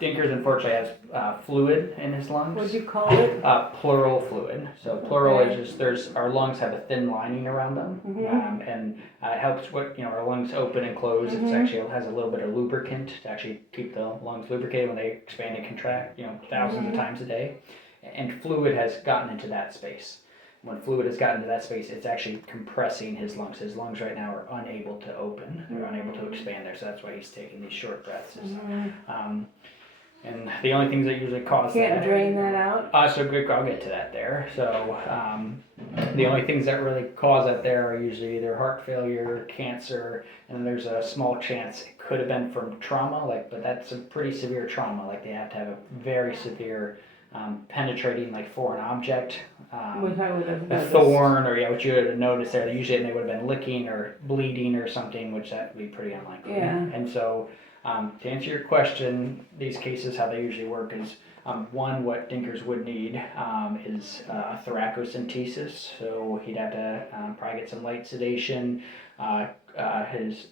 Dinkers unfortunately has fluid in his lungs. What'd you call it? Pleural fluid. So pleural Okay. is just our lungs have a thin lining around them, and it helps with our lungs open and close. It actually has a little bit of lubricant to actually keep the lungs lubricated when they expand and contract, thousands of times a day. And fluid has gotten into that space. When fluid has gotten to that space, it's actually compressing his lungs. His lungs right now are unable to open. They're unable to expand there, so that's why he's taking these short breaths. And the only things that usually cause Can't drain that out? So good, I'll get to that there. So the only things that really cause that there are usually either heart failure, cancer, and there's a small chance it could have been from trauma, but that's a pretty severe trauma. Like they have to have a very severe penetrating foreign object, Which I would have a noticed. thorn, or what you would have noticed there. Usually they would have been licking or bleeding or something, which that would be pretty unlikely. Yeah. And so to answer your question, these cases, how they usually work is one, what Dinkers would need is a thoracocentesis. So he'd have to probably get some light sedation. His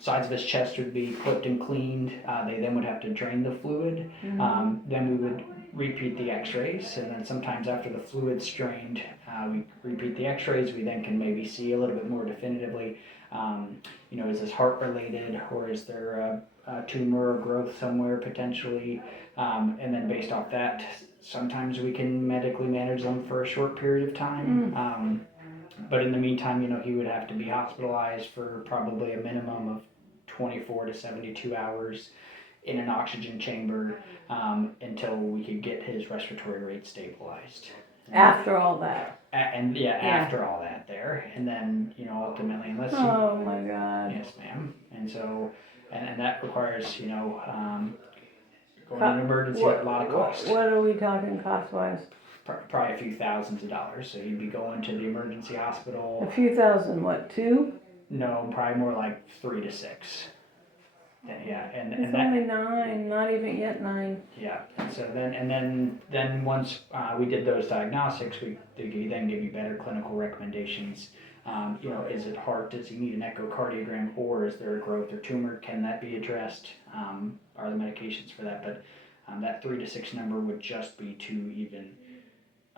sides of his chest would be clipped and cleaned. They then would have to drain the fluid. Then we would repeat the x-rays, and then sometimes after the fluid's drained, we repeat the x-rays. We then can maybe see a little bit more definitively, is this heart related, or is there a tumor or growth somewhere potentially, and then based off that, sometimes we can medically manage them for a short period of time. But in the meantime, he would have to be hospitalized for probably a minimum of 24 to 72 hours in an oxygen chamber until we could get his respiratory rate stabilized. After all that. After all that there. And then, ultimately, unless you... Oh my God. Yes, ma'am. And so, and that requires, going to an emergency at a lot of cost. What are we talking cost-wise? Probably a few thousands of dollars. So you'd be going to the emergency hospital. A few thousand, what, 2? No, probably more like 3 to 6. Yeah, and it's that, only 9, not even yet 9. Yeah, and so then once we did those diagnostics, they then give you better clinical recommendations. Is it heart? Does he need an echocardiogram, or is there a growth or tumor? Can that be addressed? Are the medications for that? But that 3 to 6 number would just be to even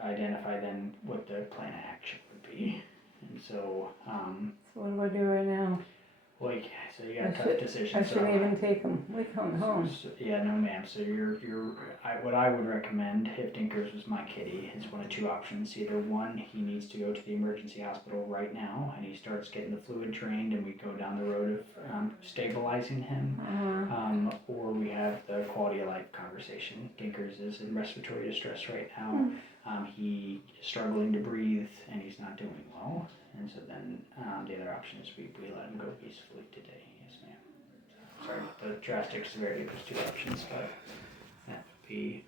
identify then what the plan of action would be. And so. So what do I do right now? Well, so you got a tough decision. I shouldn't even take him with him home. Yeah, no, ma'am. So what I would recommend if Dinkers was my kitty is one of 2 options. Either one, he needs to go to the emergency hospital right now, and he starts getting the fluid drained, and we go down the road of stabilizing him, or we have the quality of life conversation. Dinkers is in respiratory distress right now. He is struggling to breathe, and he's not doing well. And so then the other option is we let him go peacefully today. Yes, ma'am. Sorry about the drastic severity of those 2 options, but that would be